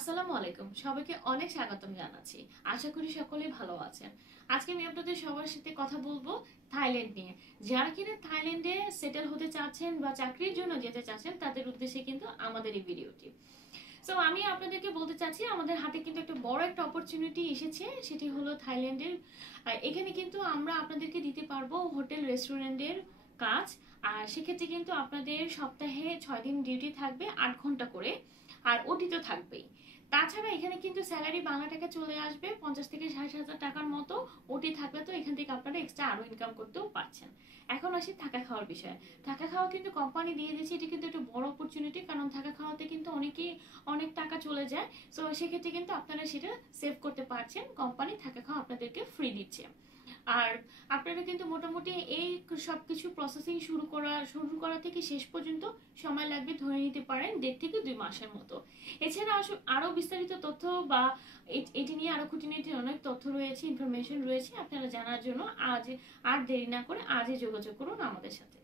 আসসালামু আলাইকুম, সবাইকে অনেক স্বাগতম জানাচ্ছি। আশা করি সকলেই ভালো আছেন। আজকে আমি আপনাদের সবার সাথে কথা বলবো থাইল্যান্ড নিয়ে। যারা কিনা থাইল্যান্ডে সেটেল হতে চাচ্ছেন বা চাকরির জন্য যেতে চাচ্ছেন তাদের উদ্দেশ্যে কিন্তু আমাদের এই ভিডিওটি। সো আমি আপনাদেরকে বলতে চাচ্ছি আমাদের হাতে কিন্তু একটা বড় একটা অপরচুনিটি এসেছে, সেটি হলো থাইল্যান্ডের। এখানে কিন্তু আমরা আপনাদেরকে দিতে পারবো হোটেল রেস্টুরেন্টের কাজ। আর সেক্ষেত্রে কিন্তু আপনাদের সপ্তাহে 6 দিন ডিউটি থাকবে, 8 ঘন্টা করে। আর ওটি তো থাকবেই। তাছাড়া এখানে কিন্তু স্যালারি বাংলা টাকা চলে আসবে 50 থেকে 60 হাজার টাকার মতো। ওটি থাকলে তো এখান থেকে আপনারা এক্সট্রা আরো ইনকাম করতেও পারছেন। এখন আসি থাকা খাওয়ার বিষয়ে। থাকা খাওয়া কিন্তু কোম্পানি দিয়ে দিচ্ছে, এটি কিন্তু একটা বড় অপরচুনিটি, কারণ থাকা খাওয়াতে কিন্তু অনেকেই অনেক টাকা চলে যায়। সো সেক্ষেত্রে কিন্তু আপনারা সেটা সেভ করতে পারছেন, কোম্পানি থাকা খাওয়া আপনাদেরকে ফ্রি দিচ্ছে। আর আপনারা কিন্তু মোটামুটি এই সবকিছু প্রসেসিং শুরু করা থেকে শেষ পর্যন্ত সময় লাগবে ধরে নিতে পারেন 1.5 থেকে 2 মাসের মতো। এছাড়া আরো বিস্তারিত তথ্য বা এটি নিয়ে আরো খুঁটিনাটি অনেক তথ্য রয়েছে, ইনফরমেশন রয়েছে আপনারা জানার জন্য। আজ আর দেরি না করে আজই যোগাযোগ করুন আমাদের সাথে।